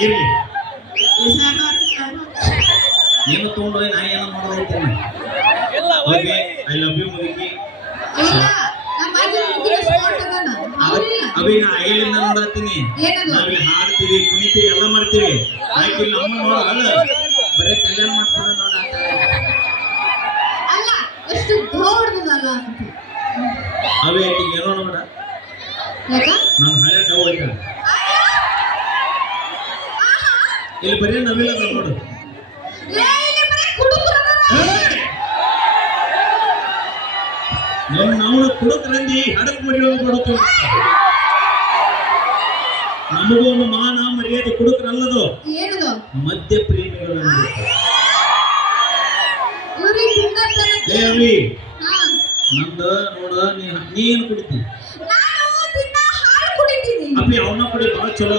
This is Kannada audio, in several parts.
ಇರ್ಲಿ. ಏನು ತಗೊಂಡು ನಾ ಏನೋ ಮಾಡ್ತೀನಿ ಓಕೆ ಐ ಲವ್ ಯು ಮುದುಕಿ. ಅಭಿ ನಾ ನೋಡತ್ತೀನಿ ಏನದು? ನಾವಿಲ್ಲಿ ಹಾಡ್ತೀವಿ ಕುಣಿತೀವಿ ಎಲ್ಲ ಮಾಡ್ತೀವಿ. ಆಯ್ತು ಇಲ್ಲಿ ನಮ್ಮ ನೋಡಲ್ಲ ಬರೀ ಕಲ್ಯಾಣ ಮಾಡ್ಕೊಂಡು ನೋಡ ಅಲ್ಲ ಎಷ್ಟು ದೊಡ್ಡದಲ್ಲ ಅಂತ. ಅವೇ ಆಕಿಗೆ ಏನೋ ನೋಡ ಯಾಕ? ನಾನು ಹಳೆ ಡೌ ಐತ ಇಲ್ಲಿ ಬರೀ ನವಿಲ್ಲ ಅದ ನೋಡು. ನಮ್ಮ ನಾವು ಕುಡುಕರಂದಿ? ಹಡಕ್ ಮರಿಯೋದು ಕೊಡುತ್ತೆ ನಮಗೂ ಒಂದು ಮಾನ ಮರ್ಯಾದೆ ಕುಡುಕರಲ್ಲದು. ಮದ್ಯ ಪ್ರೇಮಿಗಳು ಹಾ. ನಂದ ನೋಡ ನೀ ನೀ ಏನು ಕುಡಿತೀನಿ. ಅಪ್ಪಿ ಅವನ ಕುಡಿ ಬಹಳ ಚಲೋ?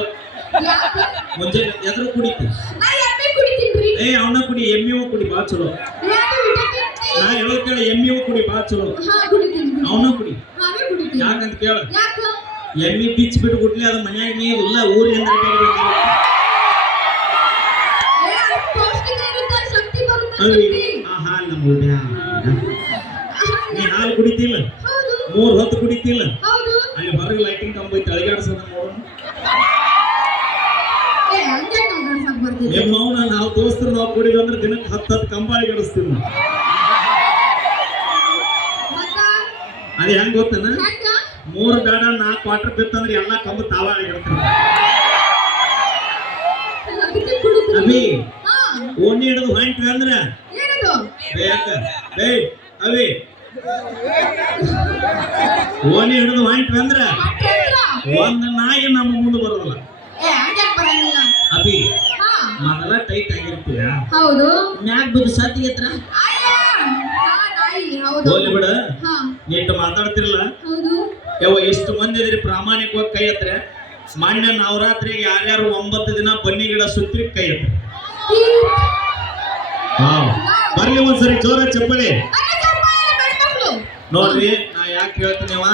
ಮುಂಜಾನೆ ಎದ್ರ ಕುಡಿತಿ ಏ ಅವನ ಕುಡಿ ಎಮ್ಮಿ ಕುಡಿ ಬಾ ಚಲೋ? ನಾ ಹೇಳೋ ಕೇಳ ಎಮ್ಮಿ ಕುಡಿ ಬಾ ಚಲೋ. ಅವನ ಕುಡಿ. ಯಾಕಂತ ಕೇಳ. ಎಮ್ಮಿ ಬಿಚ್ಚಿ ಬಿಟ್ಟು ಕುಡ್ಲಿ ಅದು ಮನ್ಯಾಗ ನೀ ಇಲ್ಲ ಊರಿಂದ ಹಾಲು ನಮ್ಮ ನೀ ಹಾಲು ಕುಡಿತಿಲ್ಲ ಮೂರ್ ಹೊತ್ತು ಕುಡಿತಿಲ್ಲ ಅಲ್ಲಿ ಹೊರಗೆ ಲೈಟಿಂಗ್ ಕಂಬ ಐತಿ ಅಳಗಾಡ್ಸೋದ ನೋಡೋಣ ಏ ಹಂಗೆ ನಡ್ಸಕ್ ಬರ್ತೀನಿ ನಿಮ್ಮ ಅವನ ನಾವು ದೋಸ್ತರು ನಾವು ಕುಡಿದು ಅಂದ್ರೆ ದಿನಕ್ಕೆ ಹತ್ತು ಹತ್ತು ಕಂಬ ಅಳಗಾಡಿಸ್ತೀವಿ ನಾವು. ಅದು ಹೆಂಗ್ ಗೊತ್ತನ? ಮೂರು ಬೇಡ ನಾಲ್ಕು ವಾಟರ್ ಬಿತ್ತಂದ್ರೆ ಎಲ್ಲ ಕಂಬ ತಾವ ಕುಡಿತೀನಿ ಅಭಿ ಓಣಿ ಹಿಡಿದು ಹೊಂಟ್ವಿ ಅಂದ್ರೆ? ಅವಿ. ಓಣಿ ಹಿಡಿದು ಹೊಂಟ್ವಿ ಅಂದ್ರೆ? ಒಂದು ನಾಯಿ ನಮ್ಮ ಮುಂದೆ ಬರೋದಿಲ್ಲ. ಏ ಹಂಗೆ ಬರಂಗಿಲ್ಲ? ಅಭಿ ಮೊದಲ ಟೈಟ್ ಆಗಿರ್ತೀಯ ಹೌದು. ಮ್ಯಾಗ ಬಿದ್ದು ಸತ್ತಿಗೆ ಹತ್ರ ಹೋಗ್ಲಿ ಬಿಡ. ನೀಟ್ ಮಾತಾಡ್ತಿರಲ್ಲ ಹೌದು. ಯಾವ ಎಷ್ಟು ಮಂದಿ ಇದ್ರಿ ಪ್ರಾಮಾಣಿಕವಾಗಿ ಕೈ ಹತ್ರ ಮಾನ್ಯ ನವರಾತ್ರಿಗೆ ಯಾರ್ಯಾರು ಒಂಬತ್ತು ದಿನ ಬನ್ನಿ ಗಿಡ ಸುತ್ತಿ ಕೈ ಹತ್ರ. ಬರ್ಲಿ ಒಂದ್ಸರಿ ಜೋರ ಚಪ್ಪಲಿ. ಚಪ್ಪಾಳೆ. ನೋಡ್ರಿ ನಾ ಯಾಕೆ ಹೇಳ್ತೀನಿ ಅವ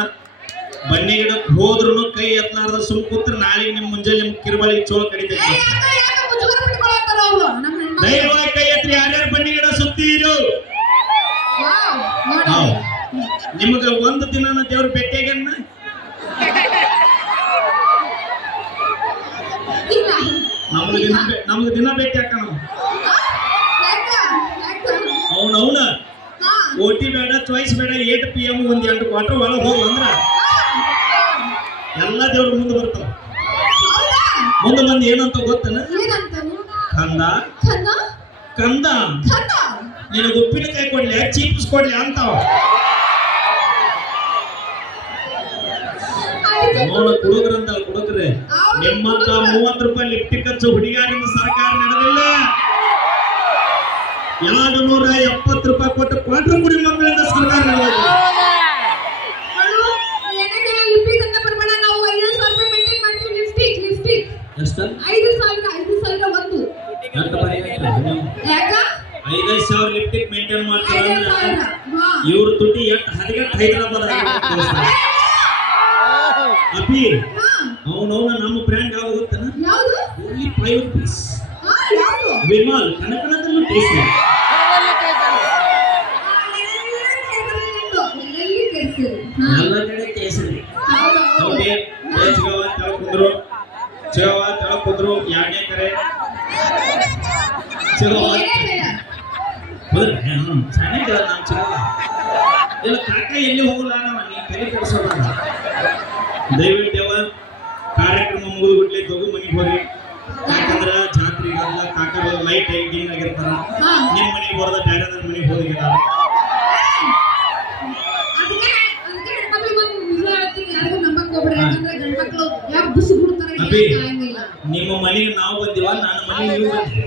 ಬನ್ನಿ ಗಿಡಕ್ಕೆ ಹೋದ್ರು ಕೈ ಎತ್ತಲಾರ್ದ ಸುಮ್ ಕೂತ್ರ ನಾಳೆ ನಿಮ್ ಮುಂಜಾನೆ ನಿಮ್ ಕಿರುಬಳಿ ಚೋಳ ಕಡಿತೈತಿ. ನಿಮಗ ಒಂದು ದಿನ ದೇವ್ರ ಭೇಟಿಯಾಗನ್ನ ನಮ್ಗ ದಿನ ನಮ್ಗೆ ದಿನ ಭೇಟಿ ಹಾಕಣ? ಅವ್ನ ಅವನ. ಓಟಿ ಬೇಡ ಚಾಯ್ಸ್ ಬೇಡ ಏಟ್ ಪಿ ಎಂ ಒಂದ್ ಎರಡು ಕ್ವಾರ್ಟರ್ ಒಳಗೆ ಹೋಗ ಅಂದ್ರ ಎಲ್ಲ ದೇವ್ರ ಮುಂದೆ ಬರ್ತಾವ? ಮುಂದೆ ಬಂದು ಏನಂತ ಗೊತ್ತನ? ಕಂದ? ಕಂದ? ನಿನಗೆ ಉಪ್ಪಿನಕಾಯಿ ಕೊಡ್ಲಿ ಚೀಪ್ಸ್ ಕೊಡ್ಲಿ ಅಂತಾವ. ನೋಡ ಕುಡುಗ್ರಂತ ಕುಡುಗ್ರೆ. ನಿಮ್ಮಂತ. ಮೂವತ್ತು ರೂಪಾಯಿ ಲಿಫ್ಟಿ ಖರ್ಚು ಹುಡುಗಿಯಾರಿಂದ ಸರ್ಕಾರ ನಡೆದಿಲ್ಲ. ಎರಡು ನೂರ ಎಪ್ಪತ್ತು ರೂಪಾಯಿ ಕೊಟ್ಟು ಕ್ವಾರ್ಟರ್ ಕುಡಿ ಲಿಫ್ಟಿಕ್ ಮೇಂಟೈನ್ ಮಾಡ್ತಾರೆ. ಇವ್ರ ತುಟಿ ಎಷ್ಟು ಹದಿಗೆಟ್ಟು ಹೈದರಾಬಾದ್ ಅಪಿ. ಅವನವನ ನಮ್ಮ ಬ್ರ್ಯಾಂಡ್ ಯಾವ ಗೊತ್ತನ? ಓನ್ಲಿ ಫೈವ್ ಯಾವುದು? ವಿಮಾಲ್ ಕನಕನದಲ್ಲೂ ಪೀಸ್. ಎಲ್ಲ ಕಡೆ ಕೇಸರಿ. ಓಕೆ ಬೇಚ್ಗವ ತೆಳ ಕುಂದ್ರು ಚಗವ ತೆಳ ಕುಂದ್ರು ಎರಡನೇ ಕರೆ ಬೇಡ. ಹೋದ್ರೆ ಚೆನ್ನಾಗಿಲ್ಲ ನಾವು ಚಗವ ಇಲ್ಲ ಕಾಕ ಎಲ್ಲಿ ಹೋಗಲ್ಲ ನಾವು? ನೀ ತಲೆ ಕೆಡಿಸೋಣ ದಯವಿಟ್ಟು ದೇವ ಕಾರ್ಯಕ್ರಮ ಮುಗಿದ್ಬಿಟ್ಲೆ ದೊಗು ಮನೆಗೆ ಹೋಗಿ ಯಾಕಂದ್ರ ಜಾತ್ರೆಗೆಲ್ಲ ಕಾಕರು ಲೈಟ್ ಐಟಿಂಗ್ ಆಗಿರ್ತಾರ. ನಿಮ್ಮ ಮನೆಗೆ ಬರೋದ ಬೇರೆ ಮನೆಗೆ ಅಭಿ. ನಿಮ್ಮ ಮನೆಗೆ ನಾವು ಬಂದಿವ ನನ್ನ ಮನೆಗೆ ನೀವು ಬಂದ್ರಿ.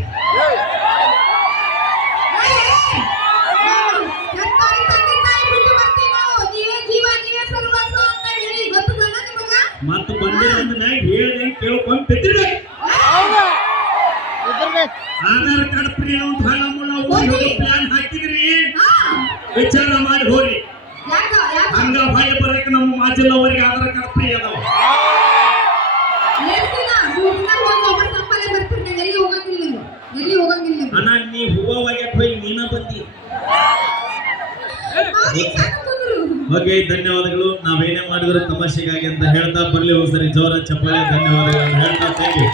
ಒಂದು ಬಿದ್ದಿರ್ಬೇಕು ಆಧಾರ್ ಕಾರ್ಡ್ ಫ್ರೀ ಅಂತ ಹಣ ಪ್ಲಾನ್ ಹಾಕಿದ್ರಿ? ವಿಚಾರ ಮಾಡಿ ಹೋಗಿ. ಹಂಗ ಬಾಯಿ ಬರಕ್ಕೆ ನಮ್ಮ ಮಾಜಿಲ್ಲವರಿಗೆ ಆಧಾರ್ ಕಾರ್ಡ್ ಫ್ರೀ ಅದಾವ. ಅಣ್ಣ ನೀ ಹೂವ ಒಗೆಟ್ ಹೋಗಿ ನೀನ ಬಂದಿ. ಓಕೆ ಧನ್ಯವಾದಗಳು. ನಾವೇನೇ ಮಾಡಿದ್ರು ತಮಾಷೆಗಾಗಿ ಅಂತ ಹೇಳ್ತಾ ಬರ್ಲಿ. ಒಂದ್ಸರಿ ಜೋರ ಚಪ್ಪಾಳೆ ಧನ್ಯವಾದಗಳು ಹೇಳ್ತಾ ಥ್ಯಾಂಕ್ ಯು